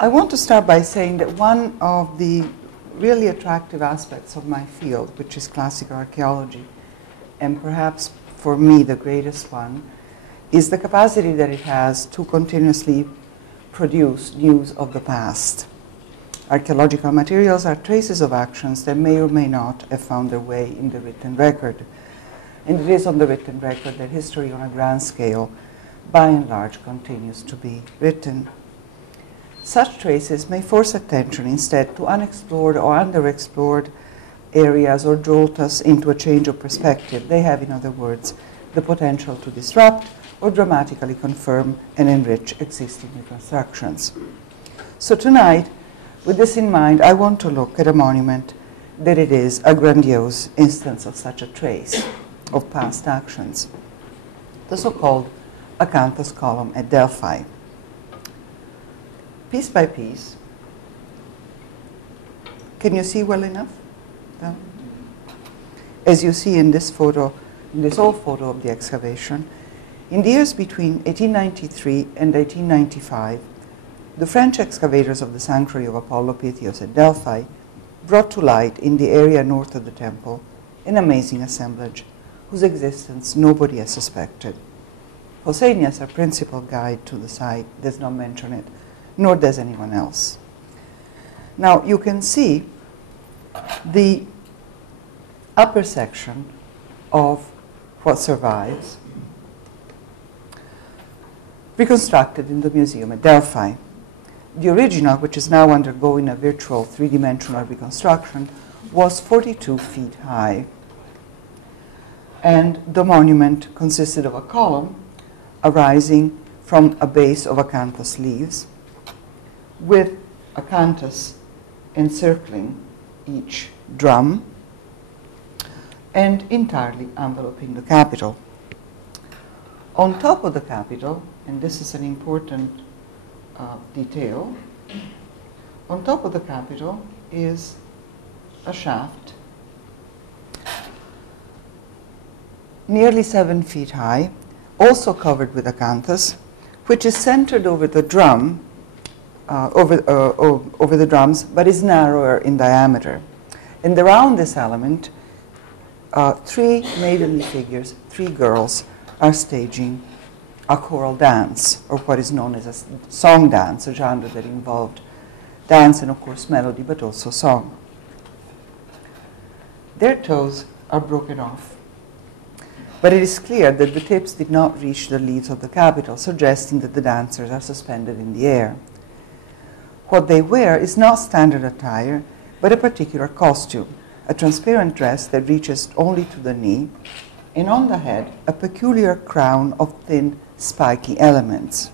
I want to start by saying that one of the really attractive aspects of my field, which is classical archaeology, and perhaps for me the greatest one, is the capacity that it has to continuously produce news of the past. Archaeological materials are traces of actions that may or may not have found their way in the written record. And it is on the written record that history on a grand scale, by and large, continues to be written. Such traces may force attention instead to unexplored or underexplored areas or jolt us into a change of perspective. They have, in other words, the potential to disrupt or dramatically confirm and enrich existing reconstructions. So tonight, with this in mind, I want to look at a monument that it is a grandiose instance of such a trace of past actions, the so-called Acanthus column at Delphi. Piece by piece, can you see well enough? No? As you see in this photo, in this old photo of the excavation, in the years between 1893 and 1895, the French excavators of the sanctuary of Apollo Pythios at Delphi brought to light in the area north of the temple an amazing assemblage whose existence nobody has suspected. Pausanias, our principal guide to the site, does not mention it, nor does anyone else. Now you can see the upper section of what survives, reconstructed in the museum at Delphi. The original, which is now undergoing a virtual three-dimensional reconstruction, was 42 feet high. And the monument consisted of a column arising from a base of acanthus leaves, with acanthus encircling each drum and entirely enveloping the Capitol. On top of the Capitol, and this is an important detail, on top of the Capitol is a shaft nearly 7 feet high, also covered with acanthus, which is centered over the drum, over the drums, but is narrower in diameter. And around this element, three maidenly figures, three girls, are staging a choral dance, or what is known as a song dance, a genre that involved dance and, of course, melody, but also song. Their toes are broken off, but it is clear that the tips did not reach the leaves of the Capitol, suggesting that the dancers are suspended in the air. What they wear is not standard attire, but a particular costume, a transparent dress that reaches only to the knee, and on the head, a peculiar crown of thin, spiky elements.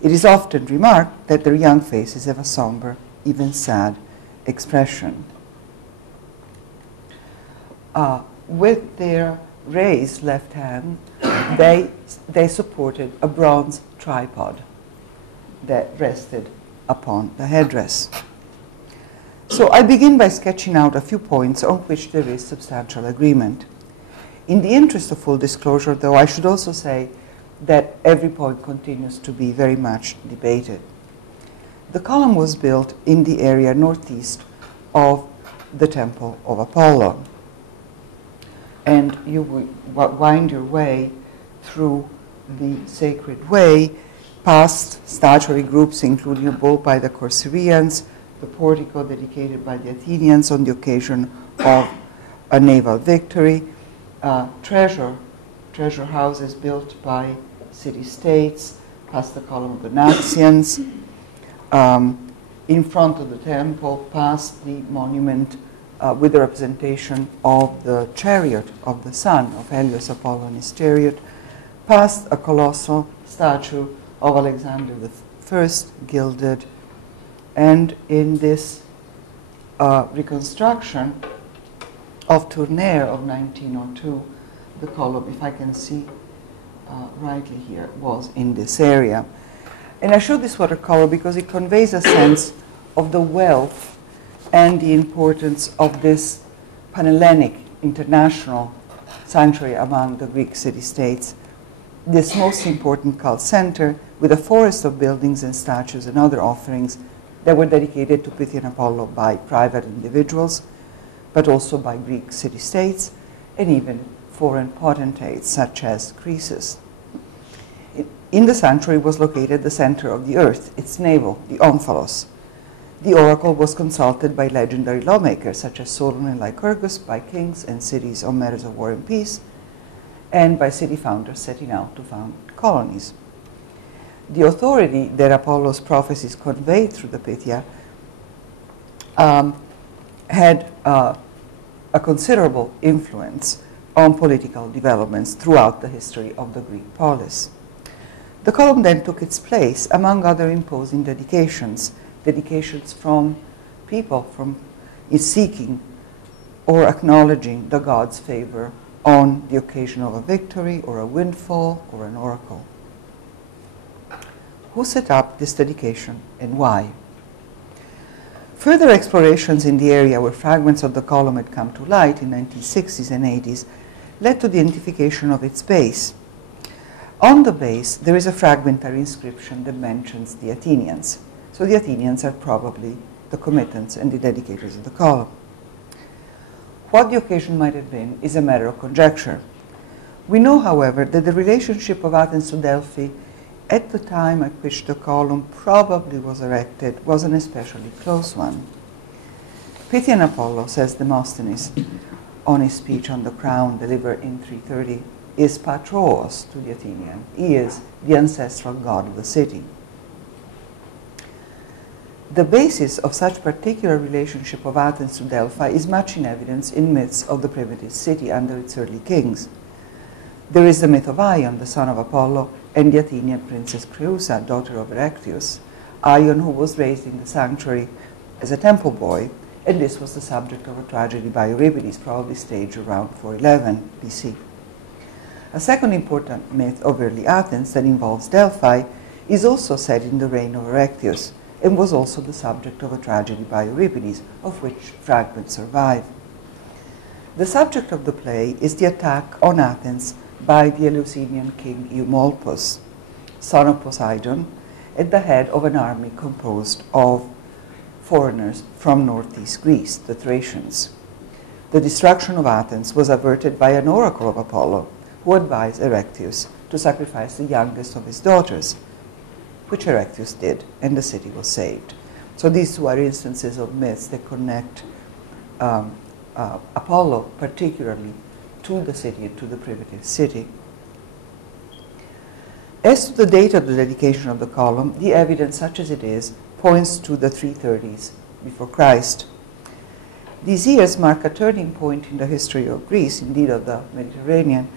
It is often remarked that their young faces have a somber, even sad expression. With their raised left hand, they supported a bronze tripod that rested upon the headdress. So I begin by sketching out a few points on which there is substantial agreement. In the interest of full disclosure, though, I should also say that every point continues to be very much debated. The column was built in the area northeast of the Temple of Apollo. And you wind your way through the sacred way, past statuary groups, including a bull by the Corcyraeans, the portico dedicated by the Athenians on the occasion of a naval victory, treasure houses built by city-states, past the column of the Naxians, in front of the temple, past the monument with the representation of the chariot of the sun, of Helios, Apollo, and his chariot, past a colossal statue of Alexander I, gilded, and in this reconstruction of Tournai of 1902, the column, if I can see rightly here, was in this area. And I show this watercolor because it conveys a sense of the wealth and the importance of this Panhellenic international sanctuary among the Greek city-states this most important cult center with a forest of buildings and statues and other offerings that were dedicated to Pythian Apollo by private individuals, but also by Greek city-states and even foreign potentates such as Croesus. In the sanctuary was located the center of the earth, its navel, the omphalos. The oracle was consulted by legendary lawmakers such as Solon and Lycurgus, by kings and cities on matters of war and peace, and by city founders setting out to found colonies. The authority that Apollo's prophecies conveyed through the Pythia had a considerable influence on political developments throughout the history of the Greek polis. The column then took its place among other imposing dedications from people from seeking or acknowledging the god's favor on the occasion of a victory or a windfall or an oracle. Who set up this dedication and why? Further explorations in the area where fragments of the column had come to light in 1960s and 80s led to the identification of its base. On the base, there is a fragmentary inscription that mentions the Athenians. So the Athenians are probably the committants and the dedicators of the column. What the occasion might have been is a matter of conjecture. We know, however, that the relationship of Athens to Delphi at the time at which the column probably was erected was an especially close one. Pythian Apollo, says Demosthenes on his speech on the crown delivered in 330, is patros to the Athenian. He is the ancestral god of the city. The basis of such particular relationship of Athens to Delphi is much in evidence in myths of the primitive city under its early kings. There is the myth of Ion, the son of Apollo, and the Athenian princess Creusa, daughter of Erechtheus. Ion, who was raised in the sanctuary as a temple boy, and this was the subject of a tragedy by Euripides, probably staged around 411 BC. A second important myth of early Athens that involves Delphi is also set in the reign of Erechtheus, and was also the subject of a tragedy by Euripides, of which fragments survive. The subject of the play is the attack on Athens by the Eleusinian king Eumolpus, son of Poseidon, at the head of an army composed of foreigners from northeast Greece, the Thracians. The destruction of Athens was averted by an oracle of Apollo, who advised Erechtheus to sacrifice the youngest of his daughters, which Erechtheus did, and the city was saved. So these two are instances of myths that connect Apollo particularly to the city, to the primitive city. As to the date of the dedication of the column, the evidence, such as it is, points to the 330s before Christ. These years mark a turning point in the history of Greece, indeed of the Mediterranean,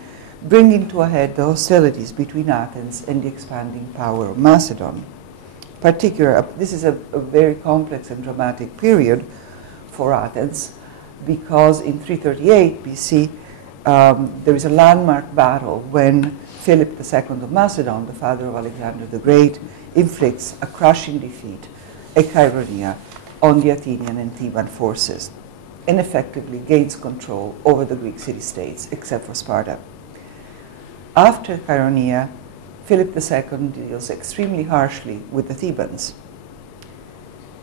bringing to a head the hostilities between Athens and the expanding power of Macedon. This is a very complex and dramatic period for Athens, because in 338 BC, there is a landmark battle when Philip II of Macedon, the father of Alexander the Great, inflicts a crushing defeat at Chaeronea on the Athenian and Theban forces, and effectively gains control over the Greek city-states, except for Sparta. After Chaeronea, Philip II deals extremely harshly with the Thebans,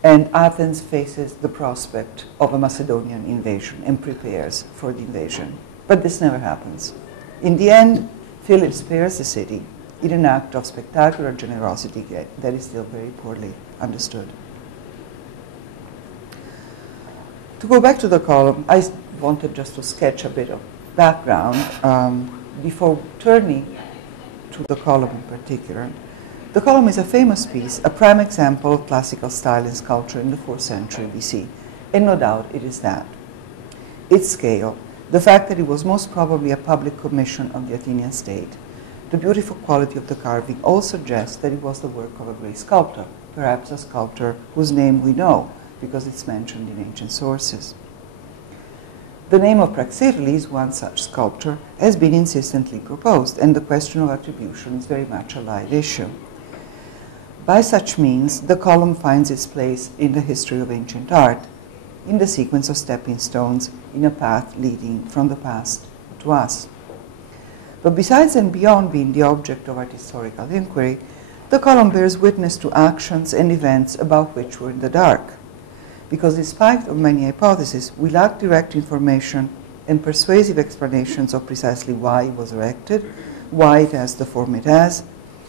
and Athens faces the prospect of a Macedonian invasion and prepares for the invasion. But this never happens. In the end, Philip spares the city in an act of spectacular generosity that is still very poorly understood. To go back to the column, I wanted just to sketch a bit of background before turning to the column in particular. The column is a famous piece, a prime example of classical style in sculpture in the 4th century BC, and no doubt it is that. Its scale, the fact that it was most probably a public commission of the Athenian state, the beautiful quality of the carving all suggest that it was the work of a great sculptor, perhaps a sculptor whose name we know because it's mentioned in ancient sources. The name of Praxiteles, one such sculptor, has been insistently proposed, and the question of attribution is very much a live issue. By such means, the column finds its place in the history of ancient art, in the sequence of stepping stones in a path leading from the past to us. But besides and beyond being the object of art historical inquiry, the column bears witness to actions and events about which we're in the dark. Because in spite of many hypotheses, we lack direct information and persuasive explanations of precisely why it was erected, why it has the form it has,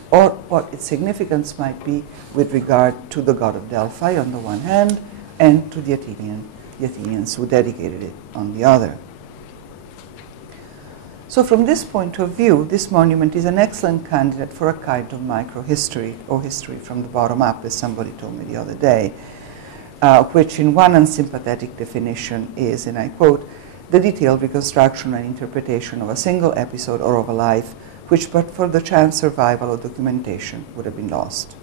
or what its significance might be with regard to the god of Delphi on the one hand, and to the Athenians who dedicated it on the other. So from this point of view, this monument is an excellent candidate for a kind of microhistory, or history from the bottom up, as somebody told me the other day, which in one unsympathetic definition is, and I quote, the detailed reconstruction and interpretation of a single episode or of a life, which but for the chance survival or documentation would have been lost.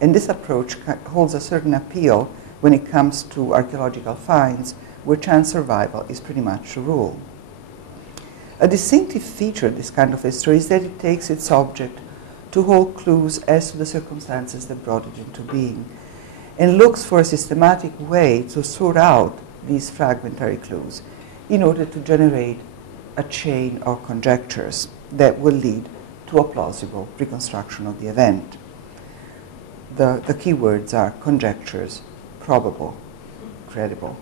And this approach holds a certain appeal when it comes to archaeological finds, where chance survival is pretty much the rule. A distinctive feature of this kind of history is that it takes its object to hold clues as to the circumstances that brought it into being, and looks for a systematic way to sort out these fragmentary clues in order to generate a chain of conjectures that will lead to a plausible reconstruction of the event. The key words are conjectures, probable, credible,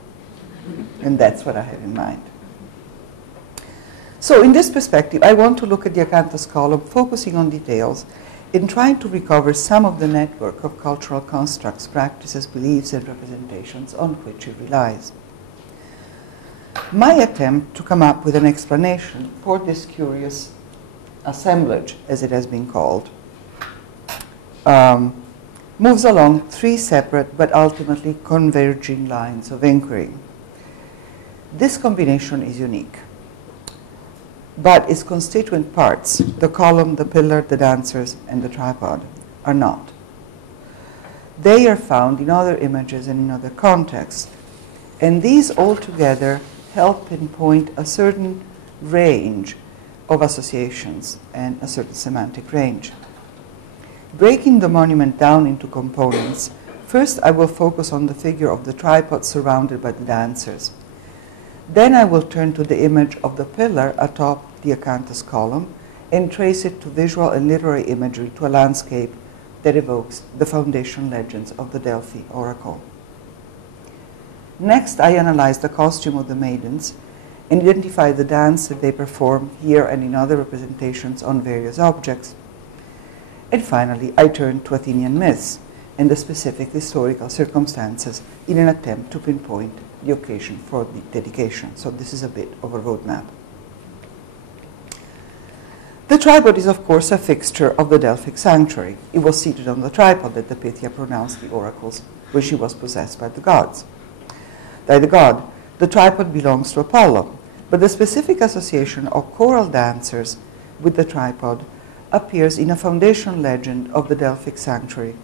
and that's what I have in mind. So in this perspective, I want to look at the Acanthus column, focusing on details in trying to recover some of the network of cultural constructs, practices, beliefs, and representations on which it relies. My attempt to come up with an explanation for this curious assemblage, as it has been called, moves along three separate but ultimately converging lines of inquiry. This combination is unique, but its constituent parts, the column, the pillar, the dancers, and the tripod, are not. They are found in other images and in other contexts, and these all together help pinpoint a certain range of associations and a certain semantic range. Breaking the monument down into components, first I will focus on the figure of the tripod surrounded by the dancers. Then I will turn to the image of the pillar atop the Acanthus column and trace it to visual and literary imagery to a landscape that evokes the foundation legends of the Delphi oracle. Next, I analyze the costume of the maidens and identify the dance that they perform here and in other representations on various objects. And finally, I turn to Athenian myths and the specific historical circumstances in an attempt to pinpoint the occasion for the dedication. So this is a bit of a roadmap. The tripod is, of course, a fixture of the Delphic sanctuary. It was seated on the tripod that the Pythia pronounced the oracles when she was possessed by the gods. By the god, the tripod belongs to Apollo, but the specific association of choral dancers with the tripod appears in a foundation legend of the Delphic sanctuary.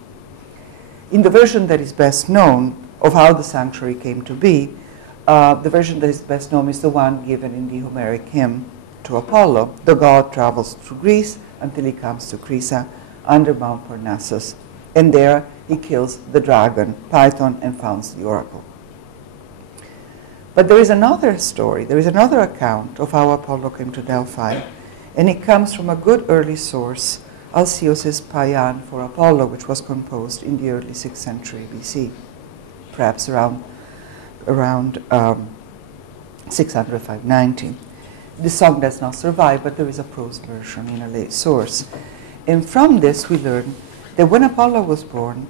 In the version that is best known of how the sanctuary came to be, the version that is best known is the one given in the Homeric hymn to Apollo. The god travels through Greece until he comes to Crisa under Mount Parnassus, and there he kills the dragon Python and founds the oracle. But there is another story, there is another account of how Apollo came to Delphi, and it comes from a good early source, Alcæus's Paean for Apollo, which was composed in the early 6th century BC, perhaps around 600-590. This song does not survive, but there is a prose version in a late source. And from this we learn that when Apollo was born,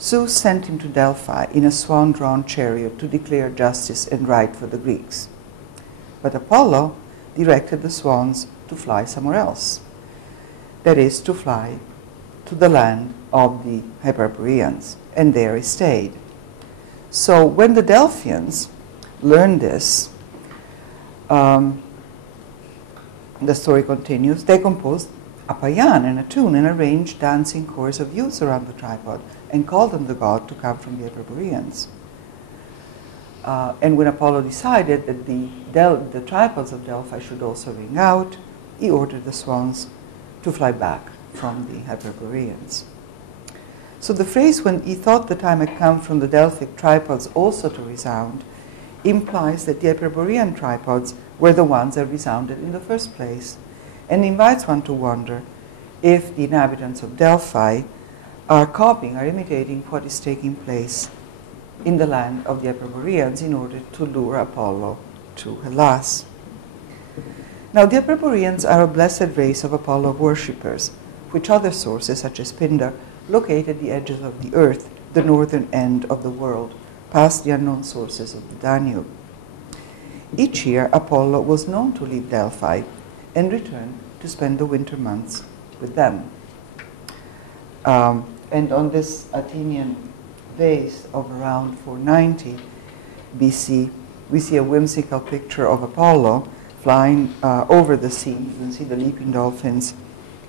Zeus sent him to Delphi in a swan-drawn chariot to declare justice and right for the Greeks. But Apollo directed the swans to fly somewhere else. That is, to fly to the land of the Hyperboreans, and there he stayed. So when the Delphians learned this, the story continues, they composed a paean and a tune and arranged dancing chorus of youths around the tripod and called on the god to come from the Hyperboreans. And when Apollo decided that the tripods of Delphi should also ring out, he ordered the swans to fly back from the Hyperboreans. So the phrase, when he thought the time had come from the Delphic tripods also to resound, implies that the Hyperborean tripods were the ones that resounded in the first place, and invites one to wonder if the inhabitants of Delphi are copying, are imitating what is taking place in the land of the Hyperboreans in order to lure Apollo to Hellas. Now, the Hyperboreans are a blessed race of Apollo worshippers, which other sources, such as Pindar, locate at the edges of the earth, the northern end of the world, past the unknown sources of the Danube. Each year, Apollo was known to leave Delphi and return to spend the winter months with them. And on this Athenian vase of around 490 BC, we see a whimsical picture of Apollo flying over the sea. You can see the leaping dolphins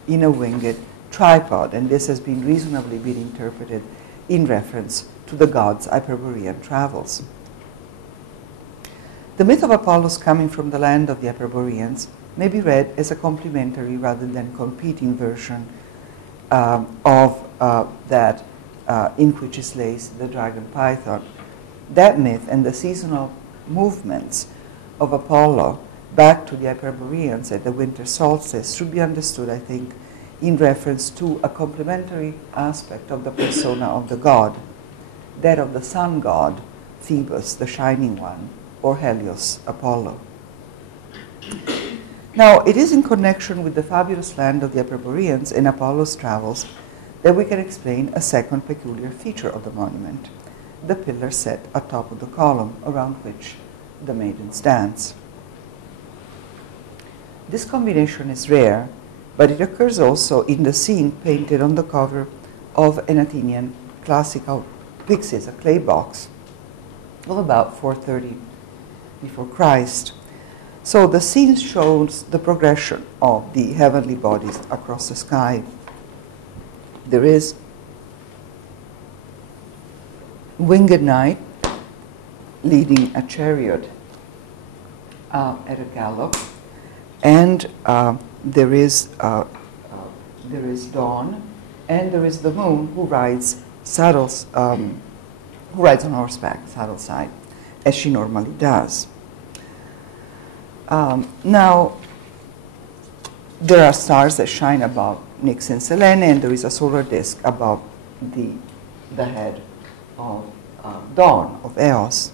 in a winged tripod, and this has been reasonably been interpreted in reference to the god's Hyperborean travels. The myth of Apollo's coming from the land of the Hyperboreans may be read as a complementary rather than competing version of that in which is lays the dragon python. That myth and the seasonal movements of Apollo back to the Hyperboreans at the winter solstice should be understood, I think, in reference to a complementary aspect of the persona of the god, that of the sun god, Phoebus, the shining one, or Helios, Apollo. Now, it is in connection with the fabulous land of the Hyperboreans and Apollo's travels that we can explain a second peculiar feature of the monument, the pillar set atop of the column around which the maidens dance. This combination is rare, but it occurs also in the scene painted on the cover of an Athenian classical pyxis, a clay box, of about 430 before Christ. So the scene shows the progression of the heavenly bodies across the sky. There is winged knight leading a chariot at a gallop, and there is dawn, and there is the moon who rides on horseback, saddle side, as she normally does. Now, there are stars that shine above Nix and Selene, and there is a solar disk above the head of Dawn, of Eos.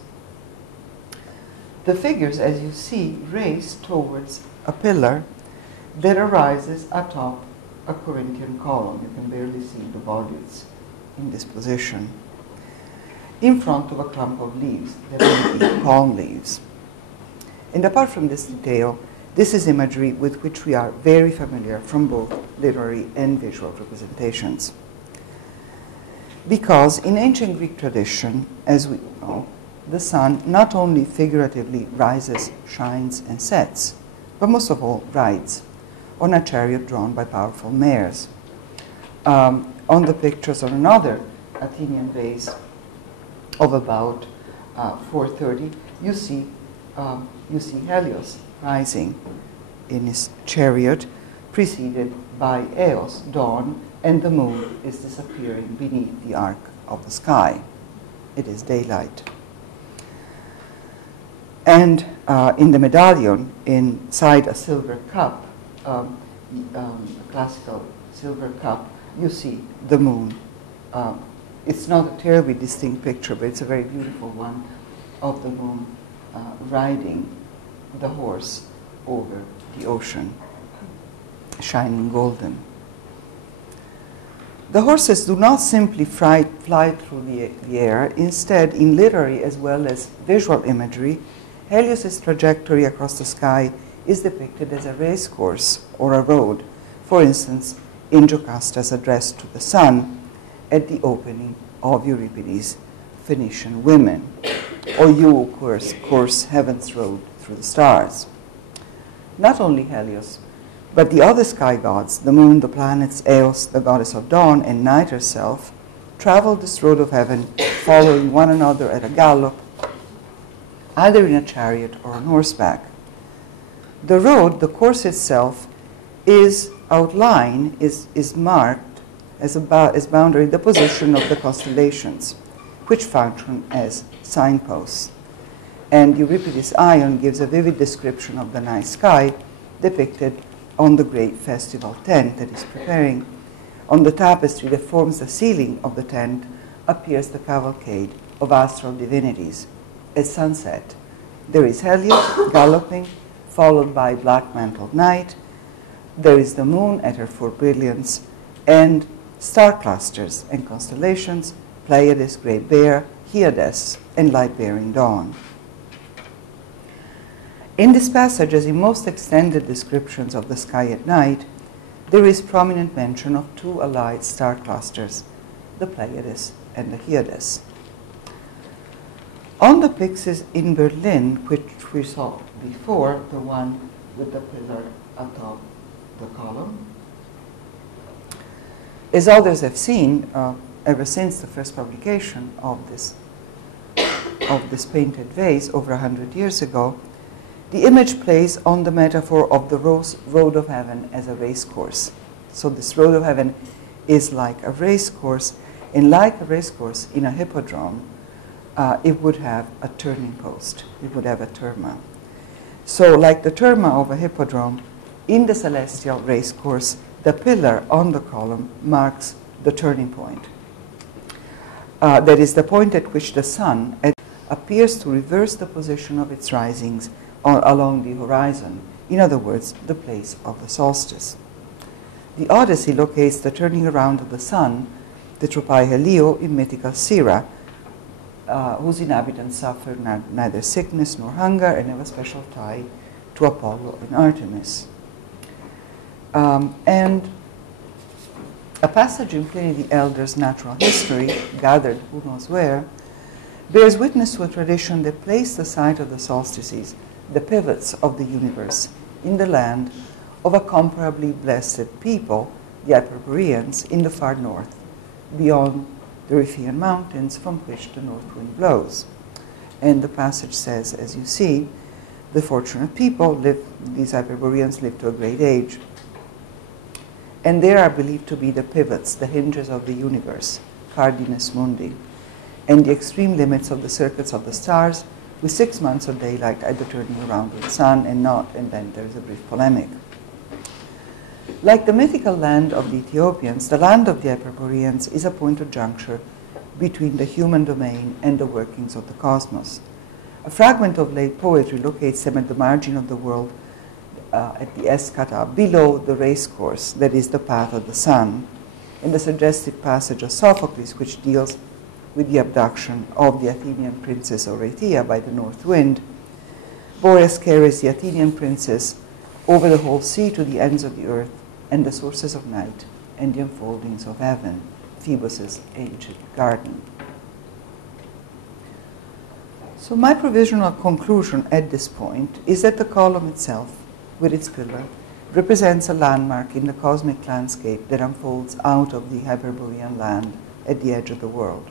The figures, as you see, race towards a pillar that arises atop a Corinthian column. You can barely see the volutes in this position, in front of a clump of leaves that may be palm leaves. And apart from this detail, this is imagery with which we are very familiar from both literary and visual representations. Because in ancient Greek tradition, as we know, the sun not only figuratively rises, shines, and sets, but most of all rides on a chariot drawn by powerful mares. On the pictures on another Athenian vase of about 430, you see Helios rising in his chariot, preceded by Eos, dawn, and the moon is disappearing beneath the arc of the sky. It is daylight. And in the medallion, inside a silver cup, a classical silver cup, you see the moon. It's not a terribly distinct picture, but it's a very beautiful one of the moon riding the horse over the ocean, shining golden. The horses do not simply fly through the air. Instead, in literary as well as visual imagery, Helios' trajectory across the sky is depicted as a race course or a road, for instance, in Jocasta's address to the sun at the opening of Euripides' Phoenician Women, or you course heaven's road through the stars. Not only Helios, but the other sky gods, the moon, the planets, Eos, the goddess of dawn, and night herself, travel this road of heaven, following one another at a gallop, either in a chariot or on horseback. The road, the course itself, is outlined, is marked as boundary the position of the constellations, which function as signposts. And Euripides' Ion gives a vivid description of the night sky, depicted on the great festival tent that is preparing. On the tapestry that forms the ceiling of the tent appears the cavalcade of astral divinities. At sunset, there is Helios galloping, followed by black-mantled night. There is the moon at her full brilliance, and star clusters and constellations, Pleiades, Great Bear, Hyades, and light-bearing dawn. In this passage, as in most extended descriptions of the sky at night, there is prominent mention of two allied star clusters, the Pleiades and the Hyades. On the pyxis in Berlin, which we saw before, the one with the pillar atop the column, as others have seen ever since the first publication of this painted vase over 100 years ago, the image plays on the metaphor of the road of heaven as a race course. So this road of heaven is like a race course, and like a race course in a hippodrome, it would have a turning post. It would have a terma. So like the terma of a hippodrome, in the celestial race course, the pillar on the column marks the turning point. That is the point at which the sun appears to reverse the position of its risings along the horizon, in other words, the place of the solstice. The Odyssey locates the turning around of the sun, the Tropai Helio, in mythical Syra, whose inhabitants suffer neither sickness nor hunger and have a special tie to Apollo and Artemis. And a passage in Pliny the Elder's Natural History, gathered who knows where, bears witness to a tradition that placed the site of the solstices, the pivots of the universe, in the land of a comparably blessed people, the Hyperboreans, in the far north, beyond the Riphean mountains from which the north wind blows. And the passage says, as you see, the fortunate people these Hyperboreans live to a great age. And they are believed to be the pivots, the hinges of the universe, Cardinus Mundi, and the extreme limits of the circuits of the stars, with 6 months of daylight at the turning around of the sun and not, and then there is a brief polemic. Like the mythical land of the Ethiopians, the land of the Hyperboreans is a point of juncture between the human domain and the workings of the cosmos. A fragment of late poetry locates them at the margin of the world, at the Eskata, below the race course, that is the path of the sun, in the suggestive passage of Sophocles, which deals with the abduction of the Athenian princess Oreithia by the north wind. Boreas carries the Athenian princess over the whole sea to the ends of the earth and the sources of night and the unfoldings of heaven, Phoebus's ancient garden. So my provisional conclusion at this point is that the column itself, with its pillar, represents a landmark in the cosmic landscape that unfolds out of the Hyperborean land at the edge of the world,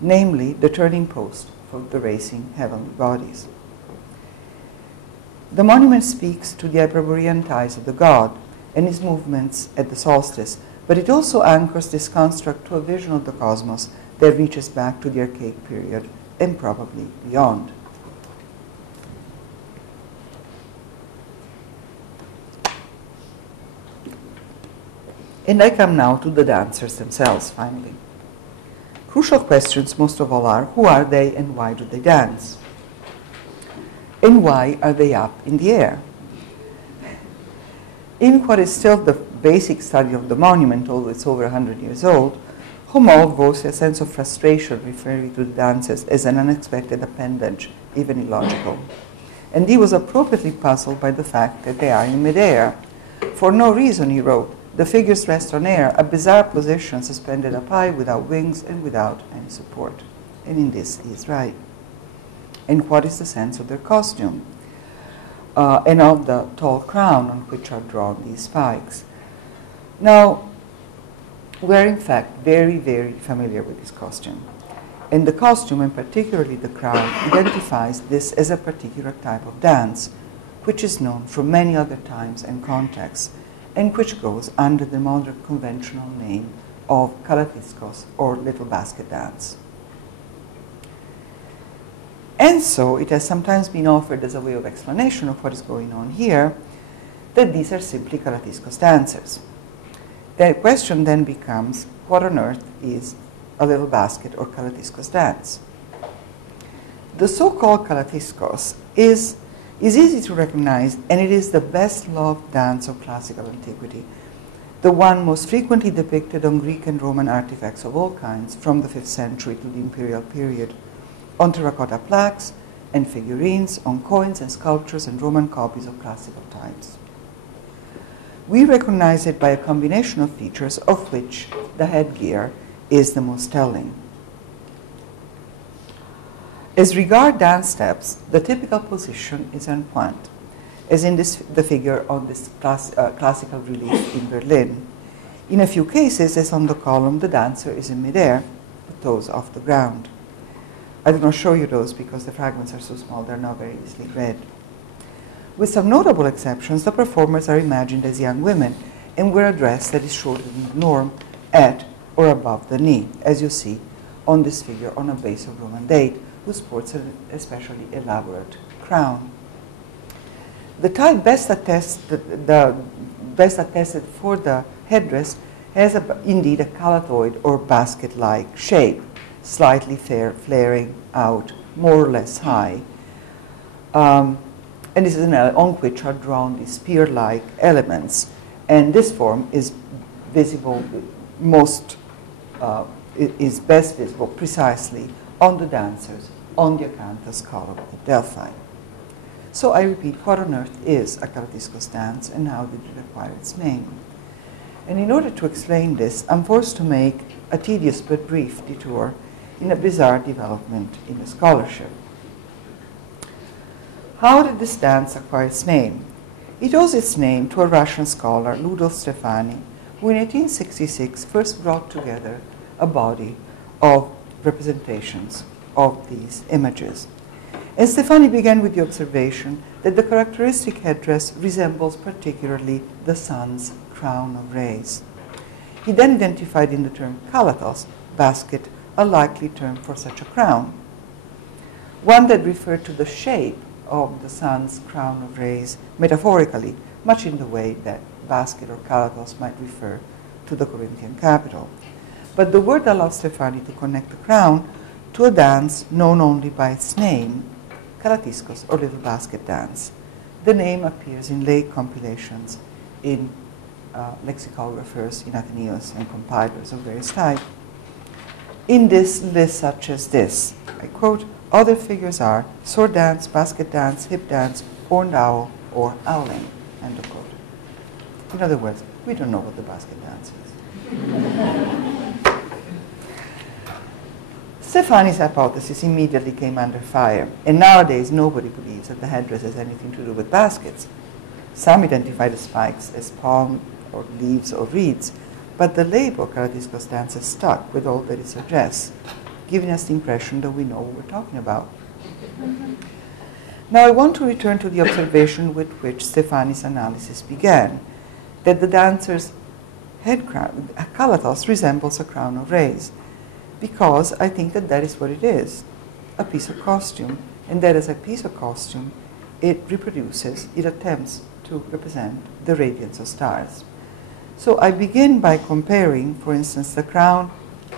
namely the turning post for the racing heavenly bodies. The monument speaks to the Hyperborean ties of the god and his movements at the solstice, but it also anchors this construct to a vision of the cosmos that reaches back to the archaic period and probably beyond. And I come now to the dancers themselves, finally. Crucial questions, most of all, are who are they and why do they dance? And why are they up in the air? In what is still the basic study of the monument, although it's over 100 years old, Homolde voiced a sense of frustration referring to the dancers as an unexpected appendage, even illogical. And he was appropriately puzzled by the fact that they are in midair. For no reason, he wrote, the figures rest on air, a bizarre position suspended up high without wings and without any support. And in this he is right. And what is the sense of their costume? And of the tall crown on which are drawn these spikes. Now, we're in fact very, very familiar with this costume. And the costume, and particularly the crown, identifies this as a particular type of dance, which is known from many other times and contexts, and which goes under the modern conventional name of kalatiskos, or little basket dance. And so it has sometimes been offered as a way of explanation of what is going on here, that these are simply Karatiscos dancers. The question then becomes, what on earth is a little basket or Karatiscos dance? The so-called Karatiscos is easy to recognize, and it is the best-loved dance of classical antiquity, the one most frequently depicted on Greek and Roman artifacts of all kinds from the 5th century to the imperial period, on terracotta plaques and figurines, on coins and sculptures and Roman copies of classical types. We recognize it by a combination of features, of which the headgear is the most telling. As regard dance steps, the typical position is en pointe, as in the figure on this classical relief in Berlin. In a few cases, as on the column, the dancer is in midair, the toes off the ground. I did not show you those because the fragments are so small, they're not very easily read. With some notable exceptions, the performers are imagined as young women and wear a dress that is shorter than the norm at or above the knee, as you see on this figure on a base of Roman date, who sports an especially elaborate crown. The type best attested for the headdress has indeed a calatoid or basket-like shape, slightly flaring out, more or less high. And this is an on which are drawn these spear-like elements. And this form is visible is best visible precisely on the dancers on the Acanthus column at Delphi. So I repeat, what on earth is a Karatiscos dance and how did it acquire its name? And in order to explain this, I'm forced to make a tedious but brief detour in a bizarre development in the scholarship. How did this dance acquire its name? It owes its name to a Russian scholar, Ludov Stefani, who in 1866 first brought together a body of representations of these images. And Stefani began with the observation that the characteristic headdress resembles particularly the sun's crown of rays. He then identified in the term kalatos, basket, a likely term for such a crown, one that referred to the shape of the sun's crown of rays metaphorically, much in the way that basket or kalatos might refer to the Corinthian capital. But the word allowed Stefani to connect the crown to a dance known only by its name, Karatiscos, or Little Basket Dance. The name appears in late compilations, in lexicographers, in Athenaeus, and compilers of various types. In this list, such as this, I quote, other figures are sword dance, basket dance, hip dance, horned owl, or owling, end of quote. In other words, we don't know what the basket dance is. Stefani's hypothesis immediately came under fire, and nowadays nobody believes that the headdress has anything to do with baskets. Some identify the spikes as palm or leaves or reeds, but the label Karatiscos dance has stuck with all that it suggests, giving us the impression that we know what we're talking about. Now I want to return to the observation with which Stefani's analysis began, that the dancer's head crown, kalatos, resembles a crown of rays, because I think that that is what it is, a piece of costume, and that as a piece of costume, it reproduces, it attempts to represent the radiance of stars. So I begin by comparing, for instance, the crown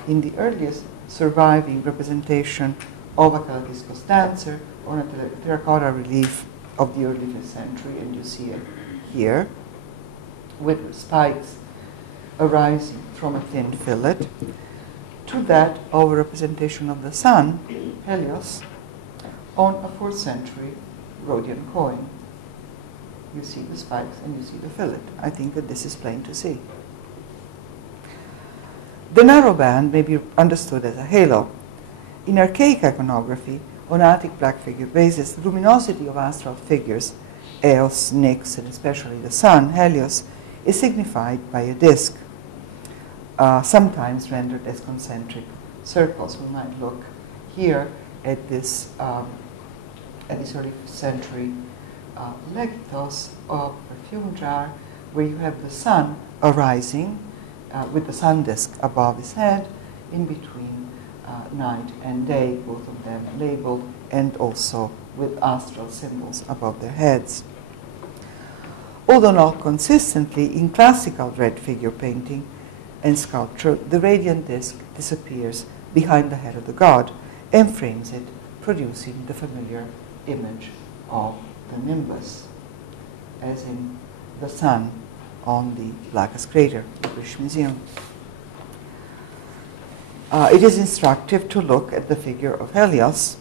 in the earliest surviving representation of a Karatiscos dancer on a terracotta relief of the early 5th century, and you see it here, with spikes arising from a thin fillet, to that of a representation of the sun, Helios, on a 4th century Rhodian coin. You see the spikes and you see the fillet. I think that this is plain to see. The narrow band may be understood as a halo. In archaic iconography, on Attic black figure bases, the luminosity of astral figures, Eos, Nyx, and especially the sun, Helios, is signified by a disk, sometimes rendered as concentric circles. We might look here at this early 5th century legitos of perfume jar, where you have the sun arising with the sun disk above his head, in between night and day, both of them labeled, and also with astral symbols above their heads. although not consistently in classical red figure painting and sculpture, the radiant disk disappears behind the head of the god and frames it, producing the familiar image of the nimbus, as in the sun on the blackest crater of the British Museum. It is instructive to look at the figure of Helios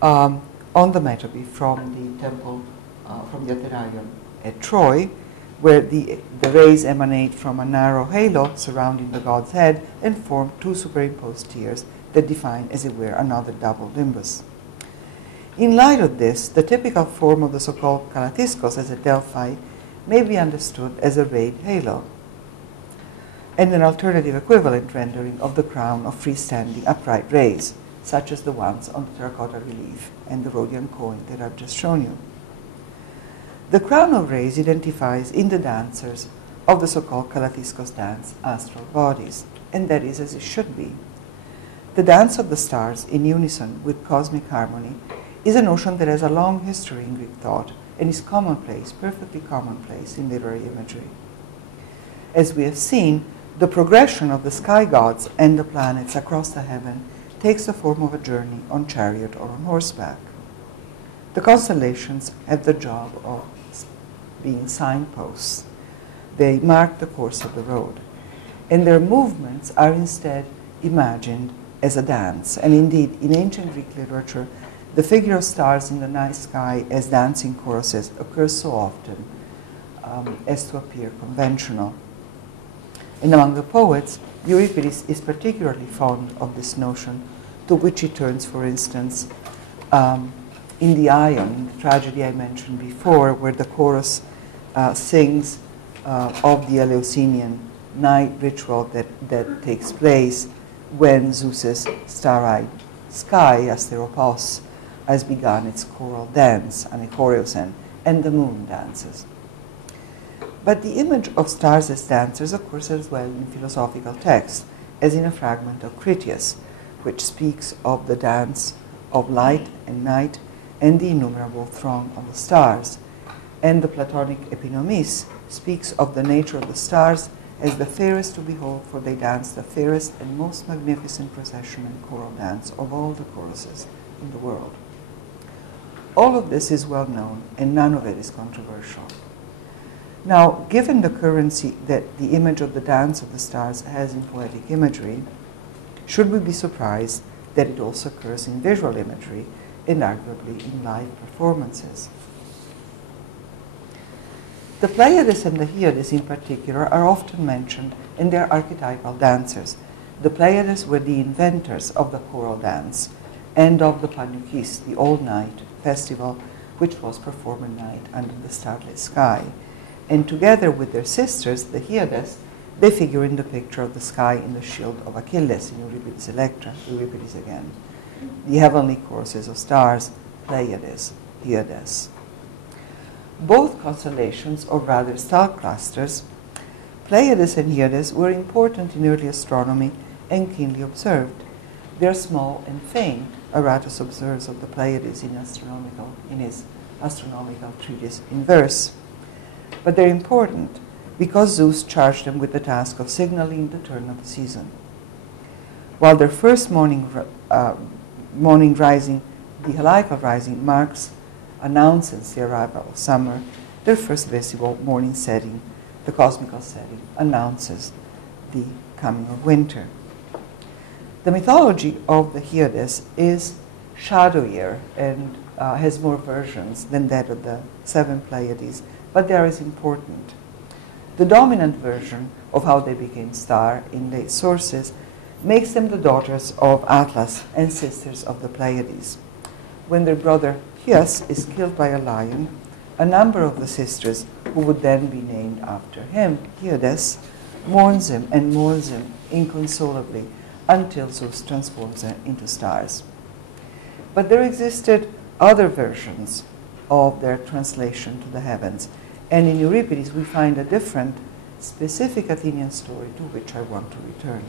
on the metope from the temple, from the Atenaion at Troy, where the rays emanate from a narrow halo surrounding the god's head and form two superimposed tiers that define, as it were, another double nimbus. In light of this, the typical form of the so-called Kalatiscos as at Delphi may be understood as a rayed halo, and an alternative equivalent rendering of the crown of freestanding upright rays, such as the ones on the terracotta relief and the Rhodian coin that I've just shown you. The crown of rays identifies in the dancers of the so-called Kalatiscos dance astral bodies, and that is as it should be. The dance of the stars in unison with cosmic harmony is a notion that has a long history in Greek thought and is commonplace, perfectly commonplace in literary imagery. As we have seen, the progression of the sky gods and the planets across the heaven takes the form of a journey on chariot or on horseback. The constellations have the job of being signposts. They mark the course of the road, and their movements are instead imagined as a dance. And indeed, in ancient Greek literature, the figure of stars in the night sky as dancing choruses occurs so often as to appear conventional. And among the poets, Euripides is particularly fond of this notion, to which he turns, for instance, in the Ion, the tragedy I mentioned before, where the chorus sings of the Eleusinian night ritual that takes place when Zeus's star-eyed sky, Asteropos, has begun its choral dance, Anachoreosen, and the moon dances. But the image of stars as dancers occurs as well in philosophical texts, as in a fragment of Critias, which speaks of the dance of light and night and the innumerable throng of the stars. And the Platonic Epinomis speaks of the nature of the stars as the fairest to behold, for they dance the fairest and most magnificent procession and choral dance of all the choruses in the world. All of this is well known, and none of it is controversial. Now, given the currency that the image of the dance of the stars has in poetic imagery, should we be surprised that it also occurs in visual imagery and arguably in live performances? The Pleiades and the Hyades in particular are often mentioned, and they are archetypal dancers. The Pleiades were the inventors of the choral dance and of the Panoukis, the all-night festival, which was performed at night under the starlit sky. And together with their sisters, the Hyades, they figure in the picture of the sky in the shield of Achilles in Euripides' Electra, Euripides again. The heavenly courses of stars, Pleiades, Hyades. Both constellations, or rather star clusters, Pleiades and Hyades, were important in early astronomy and keenly observed. They are small and faint, Aratus observes of the Pleiades in his astronomical treatise in verse. But they're important because Zeus charged them with the task of signaling the turn of the season. While their first morning rising, the heliacal rising, announces the arrival of summer, their first visible morning setting, the cosmical setting, announces the coming of winter. The mythology of the Hyades is shadowier and has more versions than that of the seven Pleiades, but they are as important. The dominant version of how they became star in late sources makes them the daughters of Atlas and sisters of the Pleiades. When their brother Hyas is killed by a lion, a number of the sisters, who would then be named after him, Hyades, mourns him and mourns him inconsolably until Zeus transforms them into stars. But there existed other versions of their translation to the heavens, and in Euripides we find a different, specific Athenian story to which I want to return.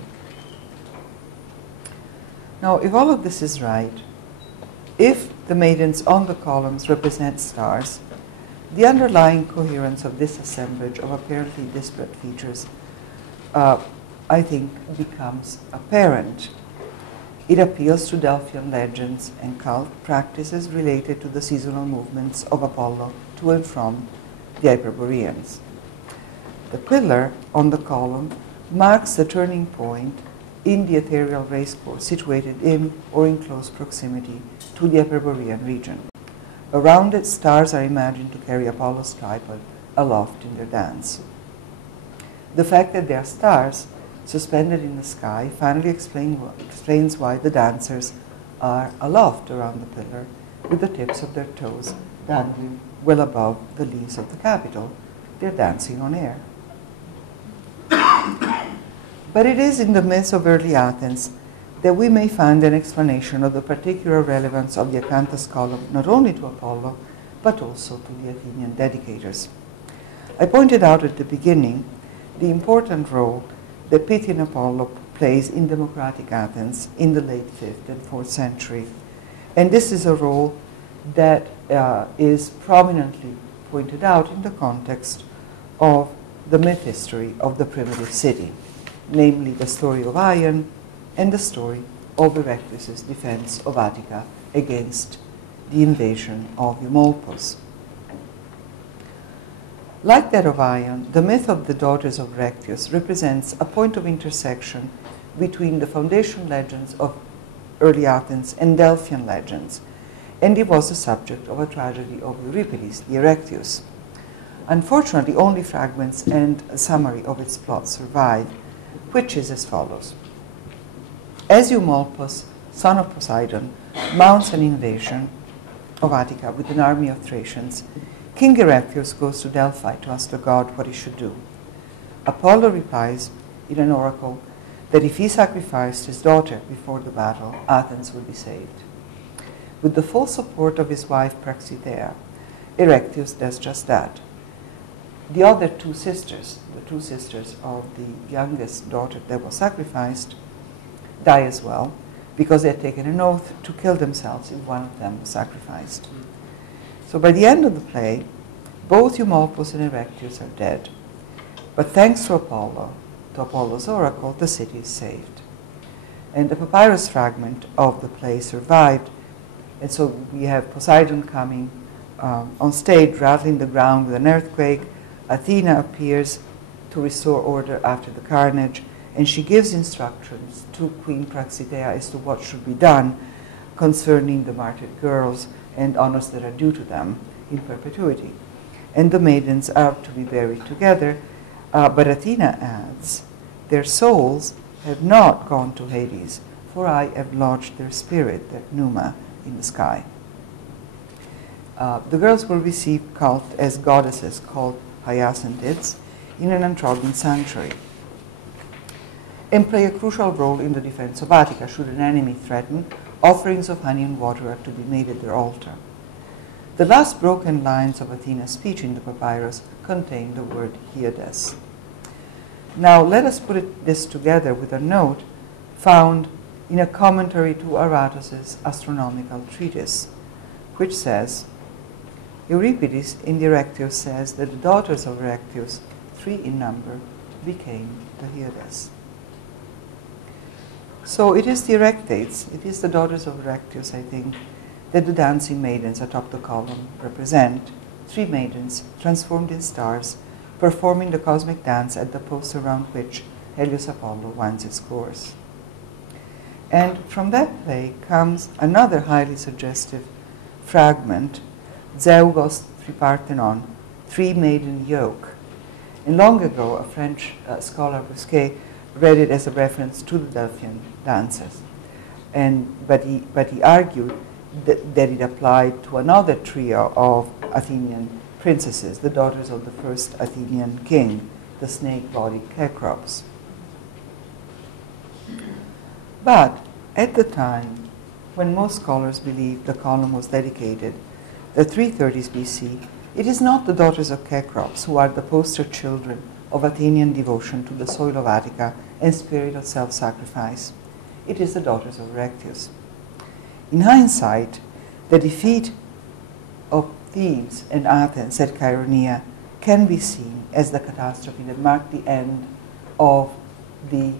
Now, if all of this is right, if the maidens on the columns represent stars, the underlying coherence of this assemblage of apparently disparate features, I think, becomes apparent. It appeals to Delphian legends and cult practices related to the seasonal movements of Apollo to and from the Hyperboreans. The pillar on the column marks the turning point in the ethereal racecourse situated in or in close proximity to the Hyperborean region. Around it, stars are imagined to carry Apollo's tripod aloft in their dance. The fact that they are stars suspended in the sky finally explains why the dancers are aloft around the pillar with the tips of their toes dangling well above the leaves of the Capitol. They're dancing on air. But it is in the myths of early Athens that we may find an explanation of the particular relevance of the Acanthus column not only to Apollo, but also to the Athenian dedicators. I pointed out at the beginning the important role that Pythian Apollo plays in democratic Athens in the late 5th and 4th century. And this is a role that is prominently pointed out in the context of the myth history of the primitive city, namely the story of Ion and the story of Erechtheus' defense of Attica against the invasion of Eumolpus. Like that of Ion, the myth of the daughters of Erechtheus represents a point of intersection between the foundation legends of early Athens and Delphian legends, and it was the subject of a tragedy of Euripides, the Erechtheus. Unfortunately, only fragments and a summary of its plot survive, which is as follows. As Eumolpus, son of Poseidon, mounts an invasion of Attica with an army of Thracians, King Erechtheus goes to Delphi to ask the god what he should do. Apollo replies in an oracle that if he sacrificed his daughter before the battle, Athens would be saved. With the full support of his wife Praxithea, Erechtheus does just that. The other two sisters, the two sisters of the youngest daughter that was sacrificed, die as well, because they had taken an oath to kill themselves if one of them was sacrificed. So by the end of the play, both Eumolpus and Erechtheus are dead. But thanks to Apollo's oracle, the city is saved. And the papyrus fragment of the play survived, and so we have Poseidon coming on stage, rattling the ground with an earthquake. Athena appears to restore order after the carnage, and she gives instructions to Queen Praxithea as to what should be done concerning the martyred girls and honors that are due to them in perpetuity. And the maidens are to be buried together, but Athena adds, their souls have not gone to Hades, for I have lodged their spirit, their pneuma, in the sky. The girls will receive cult as goddesses called hyacintids in an untrodden sanctuary, and play a crucial role in the defense of Attica. Should an enemy threaten, offerings of honey and water are to be made at their altar. The last broken lines of Athena's speech in the papyrus contain the word Hyades. Now let us put this together with a note found in a commentary to Aratus' astronomical treatise, which says, Euripides in the Erechtheus says that the daughters of Erechtheus, 3 in number, became the Hyades. So it is the Erectates, it is the daughters of Erechtheus, I think, that the dancing maidens atop the column represent, 3 maidens transformed in stars, performing the cosmic dance at the post around which Helios Apollo winds its course. And from that play comes another highly suggestive fragment, Zeugos Triparthenon, 3 maiden yoke. And long ago, a French scholar, Bousquet, read it as a reference to the Delphian dances. But he argued that it applied to another trio of Athenian princesses, the daughters of the first Athenian king, the snake-bodied Cecrops. But at the time when most scholars believed the column was dedicated, the 330s BC, it is not the daughters of Cecrops who are the poster children of Athenian devotion to the soil of Attica and spirit of self-sacrifice. It is the daughters of Erechtheus. In hindsight, the defeat of Thebes and Athens at Chaeronea can be seen as the catastrophe that marked the end of the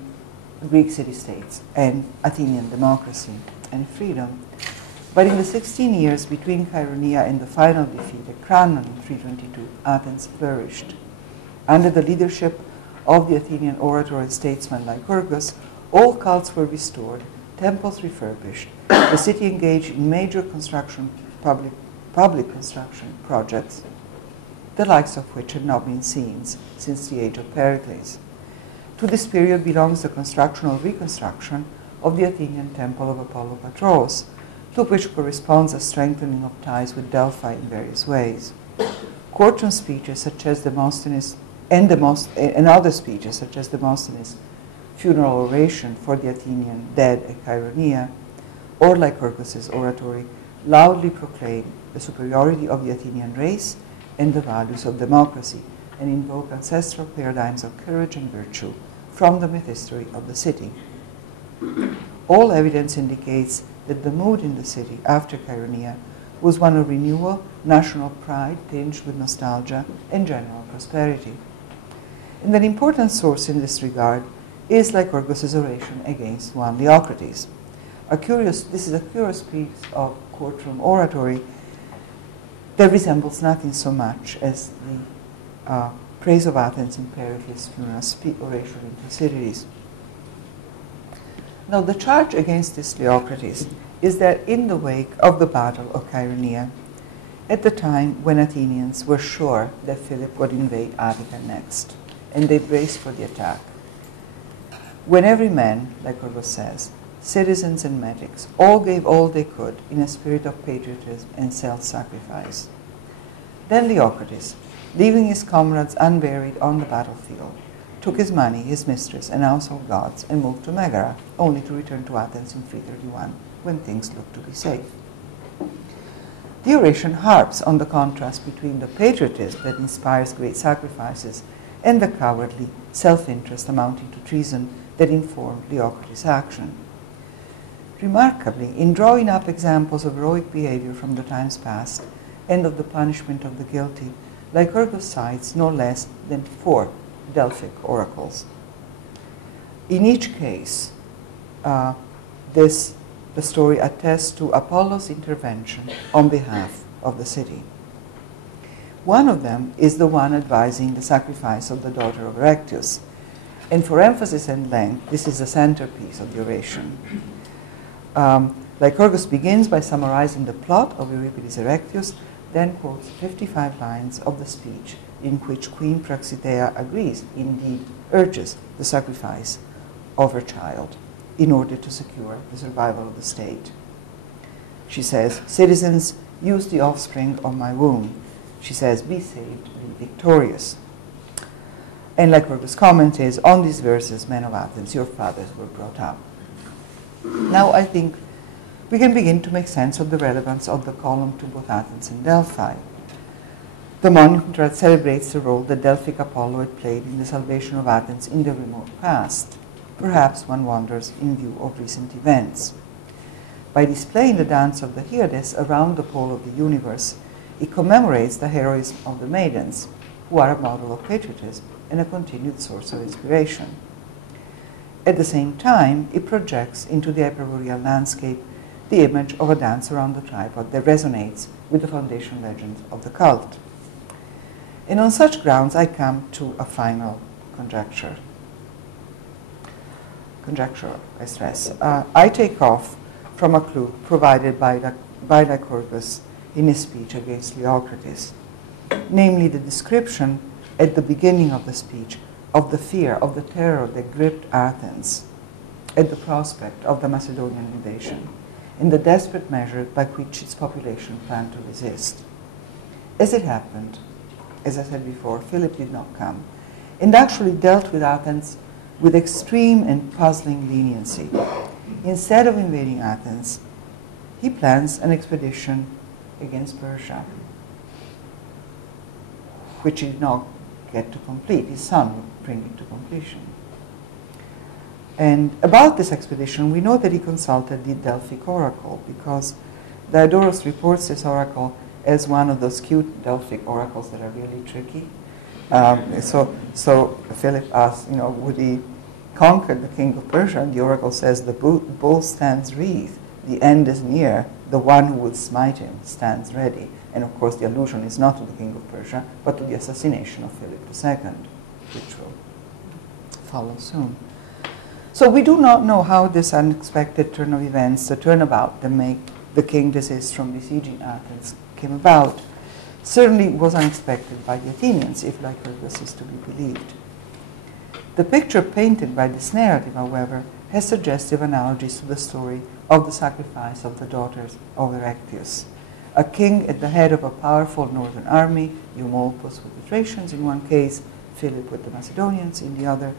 Greek city-states and Athenian democracy and freedom. But in the 16 years between Chaeronea and the final defeat at Crannon in 322, Athens flourished. Under the leadership of the Athenian orator and statesman Lycurgus, all cults were restored, temples refurbished, the city engaged in major public construction projects, the likes of which had not been seen since the age of Pericles. To this period belongs the construction or reconstruction of the Athenian temple of Apollo Patros, to which corresponds a strengthening of ties with Delphi in various ways. Courtroom speeches such as Demosthenes and other speeches such as Demosthenes' funeral oration for the Athenian dead at Chaeronea, or Lycurgus' oratory, loudly proclaim the superiority of the Athenian race and the values of democracy, and invoke ancestral paradigms of courage and virtue from the myth history of the city. All evidence indicates that the mood in the city after Chaeronea was one of renewal, national pride tinged with nostalgia, and general prosperity. And an important source in this regard is Lycurgus' oration against one Leocrates. This is a curious piece of courtroom oratory that resembles nothing so much as the praise of Athens in Pericles' funeral oration in Thucydides. Now, the charge against this Leocrates is that in the wake of the Battle of Chaeronea, at the time when Athenians were sure that Philip would invade Attica next, and they braced for the attack, when every man, like Lycurgus says, citizens and metics, all gave all they could in a spirit of patriotism and self-sacrifice. Then Leocrates, leaving his comrades unburied on the battlefield, took his money, his mistress, and household gods, and moved to Megara, only to return to Athens in 331, when things looked to be safe. The oration harps on the contrast between the patriotism that inspires great sacrifices and the cowardly self-interest amounting to treason that informed Leocrates' action. Remarkably, in drawing up examples of heroic behavior from the times past and of the punishment of the guilty, Lycurgus cites no less than 4 Delphic oracles. In each case, the story attests to Apollo's intervention on behalf of the city. One of them is the one advising the sacrifice of the daughter of Erectus, and for emphasis and length, this is the centerpiece of the oration. Lycurgus begins by summarizing the plot of Euripides' Erectus, then quotes 55 lines of the speech in which Queen Praxiteia agrees, indeed urges, the sacrifice of her child in order to secure the survival of the state. She says, "Citizens, use the offspring of my womb." She says, "Be saved, be victorious." And Lycurgus' comment is, "On these verses, men of Athens, your fathers were brought up." Now I think we can begin to make sense of the relevance of the column to both Athens and Delphi. The monument celebrates the role that Delphic Apollo had played in the salvation of Athens in the remote past. Perhaps one wonders in view of recent events. By displaying the dance of the Hyades around the pole of the universe, it commemorates the heroism of the maidens, who are a model of patriotism and a continued source of inspiration. At the same time, it projects into the hyperboreal landscape the image of a dance around the tripod that resonates with the foundation legend of the cult. And on such grounds, I come to a final conjecture. I stress. I take off from a clue provided by Lycurgus in his speech against Leocrates, namely the description at the beginning of the speech of the fear, of the terror that gripped Athens at the prospect of the Macedonian invasion, and the desperate measure by which its population planned to resist. As it happened, as I said before, Philip did not come, and actually dealt with Athens with extreme and puzzling leniency. Instead of invading Athens, he plans an expedition against Persia, which he did not get to complete. His son would bring it to completion. And about this expedition, we know that he consulted the Delphic oracle, because Diodorus reports this oracle as one of those cute Delphic oracles that are really tricky. So Philip asks, would he conquer the king of Persia? And the oracle says, the bull stands wreathed, the end is near, the one who would smite him stands ready. And of course the allusion is not to the king of Persia, but to the assassination of Philip II, which will follow soon. So we do not know how this unexpected turn of events, the turnabout that make the king desist from besieging Athens, came about. Certainly was unexpected by the Athenians, if Lycurgus is to be believed. The picture painted by this narrative, however, has suggestive analogies to the story of the sacrifice of the daughters of Erechtheus. A king at the head of a powerful northern army, Eumolpus with the Thracians in one case, Philip with the Macedonians in the other,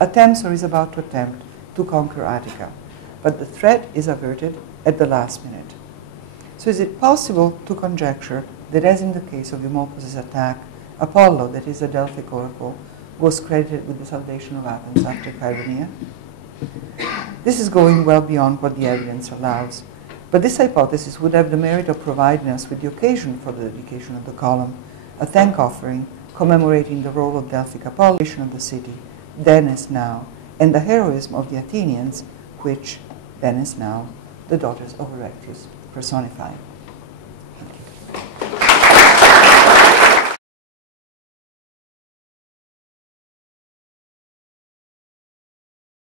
attempts or is about to attempt to conquer Attica, but the threat is averted at the last minute. So is it possible to conjecture that, as in the case of Eumolpus' attack, Apollo, that is the Delphic oracle, was credited with the salvation of Athens after Chaeronea? This is going well beyond what the evidence allows, but this hypothesis would have the merit of providing us with the occasion for the dedication of the column, a thank offering commemorating the role of Delphic Apollo of the city, then as now, and the heroism of the Athenians, which, then as now, the daughters of Erechtheus personify.